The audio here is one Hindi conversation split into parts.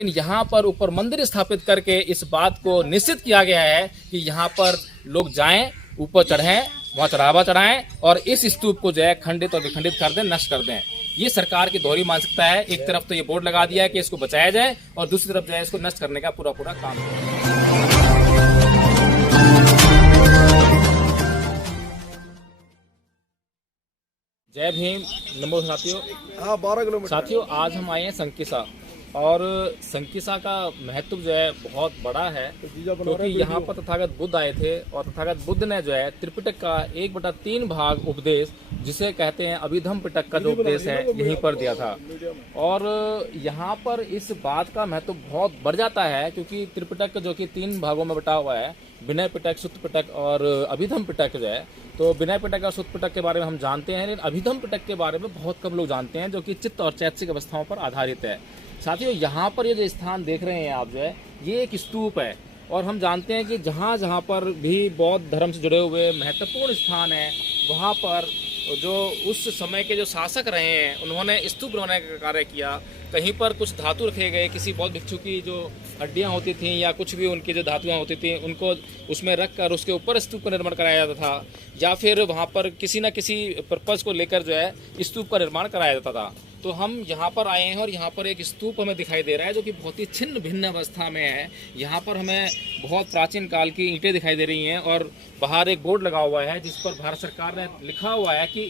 लेकिन यहाँ पर ऊपर मंदिर स्थापित करके इस बात को निश्चित किया गया है कि यहाँ पर लोग जाएं, ऊपर चढ़ें, वहाँ चढ़ावा चढ़ाएं और इस स्तूप को जो है खंडित और विखंडित कर दें, नष्ट कर दें। ये सरकार की दोहरी मानसिकता है। एक तरफ तो ये बोर्ड लगा दिया है कि इसको बचाया जाए और दूसरी तरफ जो है इसको नष्ट करने का पूरा काम है। जय भीम, नमो साथियों। हाँ, 12 किलोमीटर साथियों, आज हम आए हैं संकिसा और संकिसा का महत्व जो है बहुत बड़ा है, क्योंकि यहाँ पर तथागत बुद्ध आए थे और तथागत बुद्ध ने जो है त्रिपिटक का 1/3 भाग उपदेश, जिसे कहते हैं अभिधम्म पिटक का जो उपदेश है, यहीं पर दिया था। और यहाँ पर इस बात का महत्व बहुत बढ़ जाता है, क्योंकि त्रिपिटक जो कि 3 भागों में बटा हुआ है, विनय पिटक, सुत्त पिटक और अभिधम्म पिटक जो है। तो विनय पिटक और सुत्त पिटक के बारे में हम जानते हैं, लेकिन अभिधम्म पिटक के बारे में बहुत कम लोग जानते हैं, जो कि चित्त और चैतसिक अवस्थाओं पर आधारित है। साथियों, यहाँ पर ये जो स्थान देख रहे हैं आप जो है, ये एक स्तूप है और हम जानते हैं कि जहाँ जहाँ पर भी बौद्ध धर्म से जुड़े हुए महत्वपूर्ण स्थान है, वहाँ पर जो उस समय के जो शासक रहे हैं, उन्होंने स्तूप बनाने का कार्य किया। कहीं पर कुछ धातु रखे गए, किसी बौद्ध भिक्षु की जो हड्डियाँ होती थीं या कुछ भी उनकी जो धातुएँ होती थी, उनको उसमें रख कर उसके ऊपर स्तूप का निर्माण कराया जाता था, या फिर वहाँ पर किसी न किसी पर्पज़ को लेकर जो है स्तूप का निर्माण कराया जाता था। तो हम यहाँ पर आए हैं और यहाँ पर एक स्तूप हमें दिखाई दे रहा है, जो कि बहुत ही छिन्न भिन्न अवस्था में है। यहाँ पर हमें बहुत प्राचीन काल की ईंटें दिखाई दे रही हैं और बाहर एक बोर्ड लगा हुआ है, जिस पर भारत सरकार ने लिखा हुआ है कि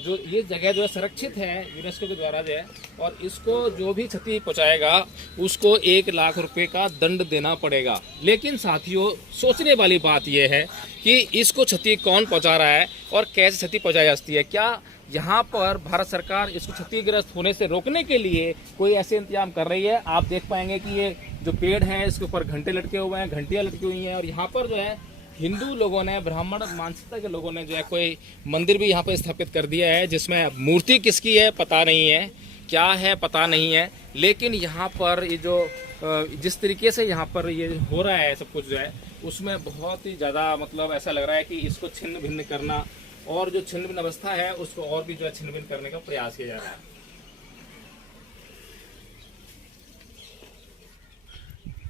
ये जगह जो है संरक्षित है यूनेस्को के द्वारा जो है, और इसको जो भी क्षति पहुँचाएगा उसको 1 लाख रुपए का दंड देना पड़ेगा। लेकिन साथियों, सोचने वाली बात यह है कि इसको क्षति कौन पहुँचा रहा है और कैसे क्षति पहुँचाई जाती है। क्या यहाँ पर भारत सरकार इसको क्षतिग्रस्त होने से रोकने के लिए कोई ऐसे इंतजाम कर रही है? आप देख पाएंगे कि ये जो पेड़ हैं, इसके ऊपर घंटे लटके हुए हैं, घंटियाँ लटकी हुई हैं, और यहाँ पर जो है हिंदू लोगों ने, ब्राह्मण मानसिकता के लोगों ने जो है कोई मंदिर भी यहाँ पर स्थापित कर दिया है, जिसमें मूर्ति किसकी है पता नहीं है, क्या है पता नहीं है। लेकिन यहाँ पर ये जो जिस तरीके से यहाँ पर ये हो रहा है सब कुछ जो है, उसमें बहुत ही ज़्यादा मतलब ऐसा लग रहा है कि इसको छिन्न भिन्न करना और जो छिन्न भिन्न अवस्था है उसको और भी जो है छिन्न भिन्न करने का प्रयास किया जा रहा है।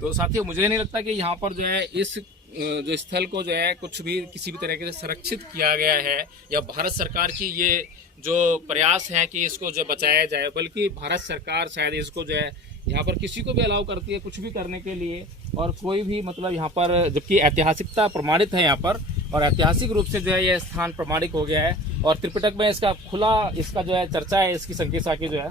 तो साथियों, मुझे नहीं लगता कि यहाँ पर जो है इस जो स्थल को जो है कुछ भी किसी भी तरीके से संरक्षित किया गया है, या भारत सरकार की ये जो प्रयास है कि इसको जो बचाया जाए, बल्कि भारत सरकार शायद इसको जो है यहाँ पर किसी को भी अलाउ करती है कुछ भी करने के लिए, और कोई भी मतलब यहाँ पर, जबकि ऐतिहासिकता प्रमाणित है यहाँ पर, और ऐतिहासिक रूप से जो है यह स्थान प्रमाणित हो गया है, और त्रिपिटक में इसका खुला इसका जो है चर्चा है इसकी संकिसा की जो है।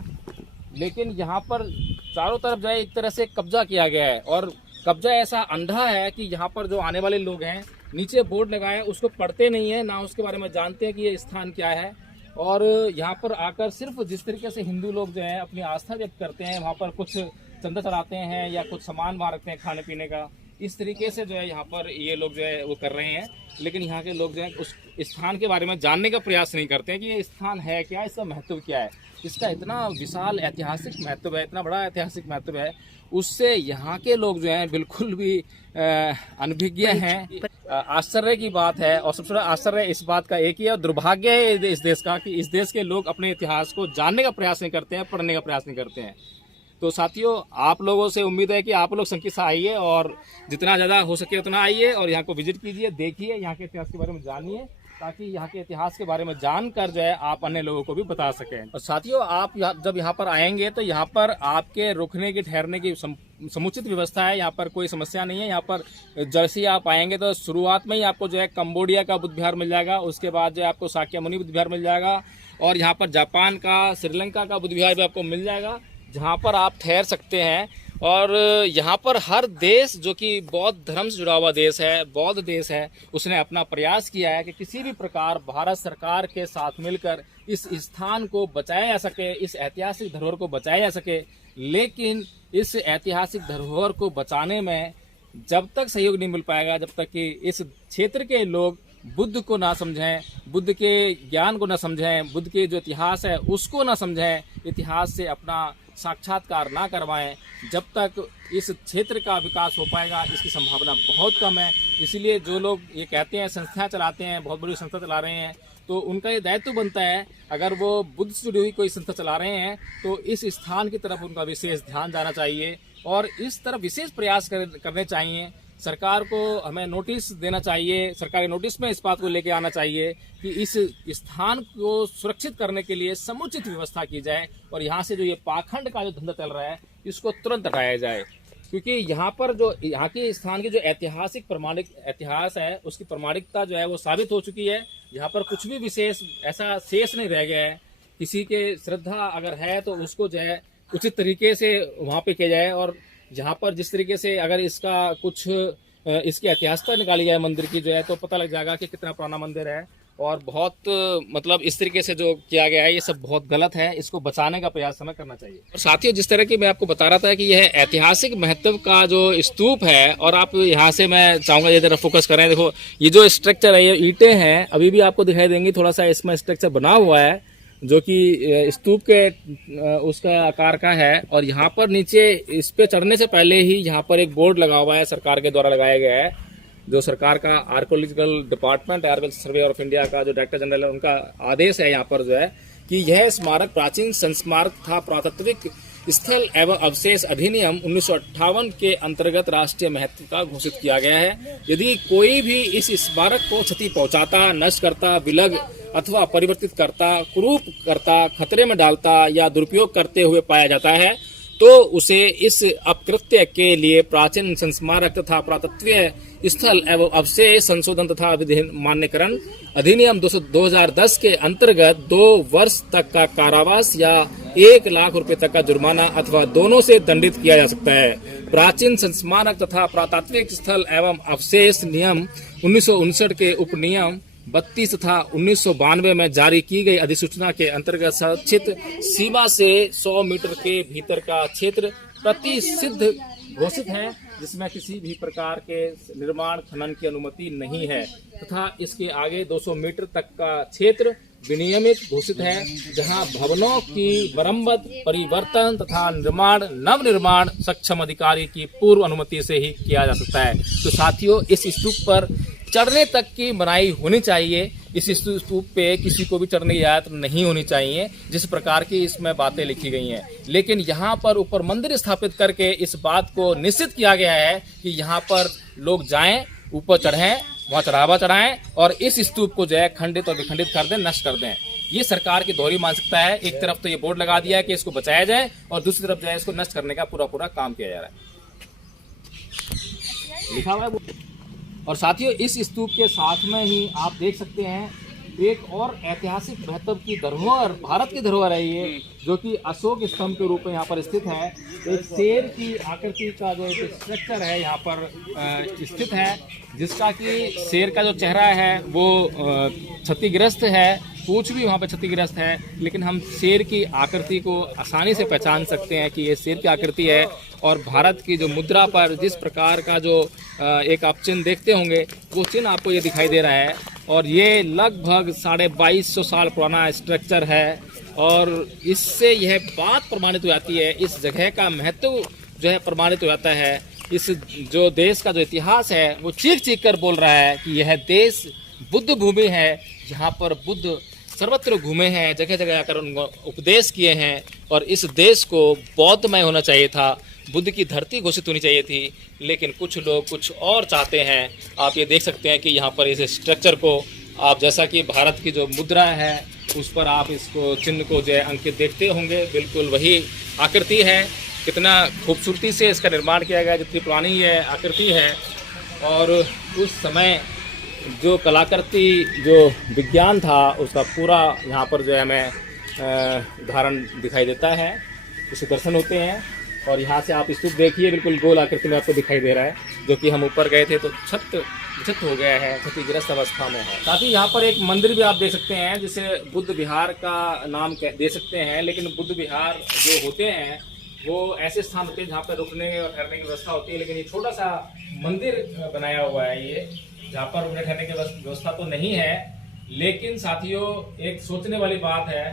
लेकिन यहाँ पर चारों तरफ जो है एक तरह से कब्जा किया गया है, और कब्जा ऐसा अंधा है कि यहाँ पर जो आने वाले लोग हैं, नीचे बोर्ड लगाए उसको पढ़ते नहीं है, ना उसके बारे में जानते हैं कि ये स्थान क्या है, और यहाँ पर आकर सिर्फ जिस तरीके से हिंदू लोग जो है अपनी आस्था व्यक्त करते हैं, वहाँ पर कुछ चंदा चढ़ाते हैं या कुछ सामान वहाँ रखते हैं खाने पीने का, इस तरीके से जो है यहाँ पर ये लोग जो है वो कर रहे हैं। लेकिन यहाँ के लोग जो है उस स्थान के बारे में जानने का प्रयास नहीं करते हैं कि ये स्थान है क्या, इसका महत्व क्या है, इसका इतना विशाल ऐतिहासिक महत्व है, इतना बड़ा ऐतिहासिक महत्व है, उससे यहाँ के लोग जो हैं बिल्कुल भी अनभिज्ञ हैं। आश्चर्य की बात है, और सबसे बड़ा आश्चर्य इस बात का एक ही है, और दुर्भाग्य है इस देश का, कि इस देश के लोग अपने इतिहास को जानने का प्रयास नहीं करते हैं, पढ़ने का प्रयास नहीं करते हैं। तो साथियों, आप लोगों से उम्मीद है कि आप लोग संकिसा आइए और जितना ज़्यादा हो सके उतना आइए और यहाँ को विजिट कीजिए, देखिए, यहाँ के इतिहास के बारे में जानिए, ताकि यहाँ के इतिहास के बारे में जानकर जो है आप अन्य लोगों को भी बता सकें। और साथियों, आप जब यहाँ पर आएंगे तो यहाँ पर आपके रुकने की, ठहरने की समुचित व्यवस्था है, यहाँ पर कोई समस्या नहीं है। यहाँ पर जैसे ही आप आएंगे तो शुरुआत में ही आपको जो है कंबोडिया का बुद्ध विहार मिल जाएगा, उसके बाद जो है आपको शाक्यमुनि बुद्ध विहार मिल जाएगा, और यहाँ पर जापान का, श्रीलंका का बुद्ध विहार भी आपको मिल जाएगा, जहाँ पर आप ठहर सकते हैं। और यहाँ पर हर देश जो कि बौद्ध धर्म से जुड़ा हुआ देश है, बौद्ध देश है, उसने अपना प्रयास किया है कि किसी भी प्रकार भारत सरकार के साथ मिलकर इस स्थान को बचाया जा सके, इस ऐतिहासिक धरोहर को बचाया जा सके। लेकिन इस ऐतिहासिक धरोहर को बचाने में जब तक सहयोग नहीं मिल पाएगा, जब तक कि इस क्षेत्र के लोग बुद्ध को ना समझें, बुद्ध के ज्ञान को ना समझें, बुद्ध के जो इतिहास है उसको ना समझें, इतिहास से अपना साक्षात्कार ना करवाएं, जब तक इस क्षेत्र का विकास हो पाएगा इसकी संभावना बहुत कम है। इसलिए जो लोग ये कहते हैं संस्थाएं चलाते हैं, बहुत बड़ी संस्था चला रहे हैं, तो उनका ये दायित्व बनता है, अगर वो बुद्ध से जुड़ी हुई कोई संस्था चला रहे हैं तो इस स्थान की तरफ उनका विशेष ध्यान जाना चाहिए और इस तरफ विशेष प्रयास करने चाहिए। सरकार को हमें नोटिस देना चाहिए, सरकारी नोटिस में इस बात को लेके आना चाहिए कि इस स्थान को सुरक्षित करने के लिए समुचित व्यवस्था की जाए और यहाँ से जो ये पाखंड का जो धंधा चल रहा है इसको तुरंत हटाया जाए, क्योंकि यहाँ पर जो यहाँ के स्थान की जो ऐतिहासिक प्रमाणिक इतिहास है उसकी प्रमाणिकता जो है वो साबित हो चुकी है। यहाँ पर कुछ भी विशेष ऐसा शेष नहीं रह गया है। किसी के श्रद्धा अगर है तो उसको जो है उचित तरीके से वहाँ पे किया जाए, और जहाँ पर जिस तरीके से अगर इसका कुछ इसकी ऐतिहासिकता निकाली जाए मंदिर की जो है तो पता लग जाएगा कि कितना पुराना मंदिर है। और बहुत मतलब इस तरीके से जो किया गया है ये सब बहुत गलत है, इसको बचाने का प्रयास हमें करना चाहिए। और साथियों, जिस तरह की मैं आपको बता रहा था कि यह ऐतिहासिक महत्व का जो स्तूप है, और आप यहाँ से मैं चाहूँगा ये तरफ फोकस करें। देखो ये जो स्ट्रक्चर है ये ईंटें हैं, अभी भी आपको दिखाई देंगी, थोड़ा सा इसमें स्ट्रक्चर बना हुआ है जो कि स्तूप के उसका आकार का है। और यहाँ पर नीचे इस पे चढ़ने से पहले ही यहाँ पर एक बोर्ड लगा हुआ है, सरकार के द्वारा लगाया गया है, जो सरकार का archaeological department archaeological survey of India का जो डायरेक्टर जनरल है उनका आदेश है यहाँ पर जो है कि यह स्मारक प्राचीन संस्मारक तथा पुरातत्विक स्थल एवं अवशेष अधिनियम 1958 के अंतर्गत राष्ट्रीय महत्व का घोषित किया गया है। यदि कोई भी इस स्मारक को क्षति पहुंचाता, नष्ट करता, विलग अथवा परिवर्तित करता, कुरूप करता, खतरे में डालता या दुरुपयोग करते हुए पाया जाता है तो उसे इस अपकृत्य के लिए प्राचीन संस्मारक तथा पुरातत्वीय स्थल एवं अवशेष संशोधन तथा मान्यकरण अधिनियम 2010 के अंतर्गत 2 वर्ष तक का कारावास या 1 लाख रुपए तक का जुर्माना अथवा दोनों से दंडित किया जा सकता है। प्राचीन संस्मारक तथा पुरातात्विक स्थल एवं अवशेष नियम 1959 के उपनियम 32 तथा 1992 में जारी की गई अधिसूचना के अंतर्गत संरक्षित सीमा से 100 मीटर के भीतर का क्षेत्र प्रतिसिद्ध घोषित है, जिसमें किसी भी प्रकार के निर्माण खनन की अनुमति नहीं है, तथा इसके आगे 200 मीटर तक का क्षेत्र विनियमित घोषित है, जहां भवनों की मरम्मत, परिवर्तन तथा निर्माण नवनिर्माण सक्षम अधिकारी की पूर्व अनुमति से ही किया जा सकता है। तो साथियों, इस स्तूप पर चढ़ने तक की मनाही होनी चाहिए। इस स्तूप पे किसी को भी चढ़ने की इजाजत नहीं होनी चाहिए, जिस प्रकार की इसमें बातें लिखी गई हैं। लेकिन यहाँ पर ऊपर मंदिर स्थापित करके इस बात को निश्चित किया गया है कि यहाँ पर लोग जाएं, ऊपर चढ़ें, वहाँ चढ़ावा चढ़ाएं और इस स्तूप को जो है खंडित और विखंडित कर दें, नष्ट कर दें। ये सरकार की दोहरी मानसिकता है। एक तरफ तो ये बोर्ड लगा दिया है कि इसको बचाया जाए और दूसरी तरफ जो है इसको नष्ट करने का पूरा काम किया जा रहा है, लिखा हुआ है। और साथियों, इस स्तूप के साथ में ही आप देख सकते हैं एक और ऐतिहासिक महत्व की धरोहर, भारत की धरोहर है ये, जो कि अशोक स्तंभ के रूप में यहाँ पर स्थित है। एक शेर की आकृति का जो एक स्ट्रक्चर है यहाँ पर स्थित है, जिसका कि शेर का जो चेहरा है वो क्षतिग्रस्त है, पूंछ भी वहाँ पर क्षतिग्रस्त है, लेकिन हम शेर की आकृति को आसानी से पहचान सकते हैं कि ये शेर की आकृति है। और भारत की जो मुद्रा पर जिस प्रकार का जो एक आप चिन्ह देखते होंगे, वो चिन्ह आपको ये दिखाई दे रहा है। और ये लगभग 2250 साल पुराना स्ट्रक्चर है, और इससे यह बात प्रमाणित हो जाती है, इस जगह का महत्व जो है प्रमाणित हो जाता है। इस जो देश का जो इतिहास है वो चीख चीख कर बोल रहा है कि यह देश बुद्ध भूमि है, जहाँ पर बुद्ध सर्वत्र घूमे हैं, जगह जगह आकर उनको उपदेश किए हैं, और इस देश को बौद्धमय होना चाहिए था, बुद्ध की धरती घोषित होनी चाहिए थी। लेकिन कुछ लोग कुछ और चाहते हैं। आप ये देख सकते हैं कि यहाँ पर इस स्ट्रक्चर को आप, जैसा कि भारत की जो मुद्रा है उस पर आप इसको चिन्ह को जो है अंकित देखते होंगे, बिल्कुल वही आकृति है। कितना खूबसूरती से इसका निर्माण किया गया, जितनी पुरानी ये आकृति है। और उस समय जो कलाकृति, जो विज्ञान था, उसका पूरा यहाँ पर जो है हमें उदाहरण दिखाई देता है, उसके दर्शन होते हैं। और यहाँ से आप स्तूप देखिए, बिल्कुल गोल आकृति में आपको दिखाई दे रहा है, जो कि हम ऊपर गए थे तो छत हो गया है, क्षतिग्रस्त अवस्था में है। साथ ही यहाँ पर एक मंदिर भी आप देख सकते हैं, जिसे बुद्ध विहार का नाम दे सकते हैं। लेकिन बुद्ध विहार जो होते हैं वो ऐसे स्थान होते हैं जहाँ पर रुकने और ठहरने की व्यवस्था होती है, लेकिन ये छोटा सा मंदिर बनाया हुआ है ये, जहाँ पर रुकने ठहरने की व्यवस्था तो नहीं है। लेकिन साथियों, एक सोचने वाली बात है,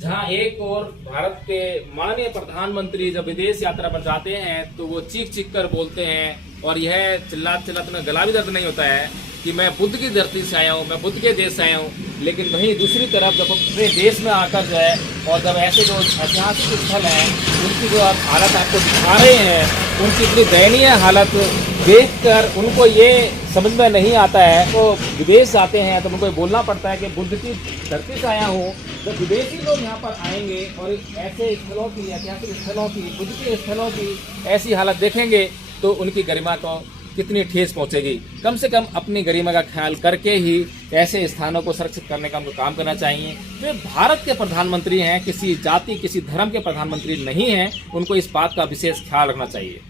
जहां एक और भारत के माननीय प्रधानमंत्री जब विदेश यात्रा पर जाते हैं तो वो चीख चीख कर बोलते हैं, और यह चिल्लाते चिल्लाते में गला भी दर्द नहीं होता है कि मैं बुद्ध की धरती से आया हूँ, मैं बुद्ध के देश से आया हूँ, लेकिन वहीं दूसरी तरफ जब अपने देश में आकर जो है और जब ऐसे जो ऐतिहासिक स्थल हैं उनकी जो आप हालत आपको दिखा रहे हैं, उनकी इतनी दयनीय हालत देखकर उनको ये समझ में नहीं आता है। तो विदेश आते हैं तो उनको बोलना पड़ता है कि बुद्ध की धरती से आया हूँ। जब विदेशी लोग यहाँ पर आएंगे और ऐसे स्थलों की, ऐतिहासिक स्थलों की, बुद्ध के स्थलों की ऐसी हालत देखेंगे तो उनकी गरिमा को कितनी ठेस पहुंचेगी। कम से कम अपनी गरिमा का ख्याल करके ही ऐसे स्थानों को सुरक्षित करने का उनको काम करना चाहिए। जो भारत के प्रधानमंत्री हैं, किसी जाति किसी धर्म के प्रधानमंत्री नहीं हैं, उनको इस बात का विशेष ख्याल रखना चाहिए।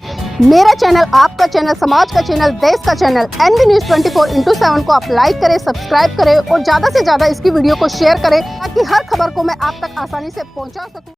मेरा चैनल, आपका चैनल, समाज का चैनल, देश का चैनल NV News 24/7 को आप लाइक करें, सब्सक्राइब करें और ज्यादा से ज्यादा इसकी वीडियो को शेयर करें ताकि हर खबर को मैं आप तक आसानी से पहुंचा सकूं।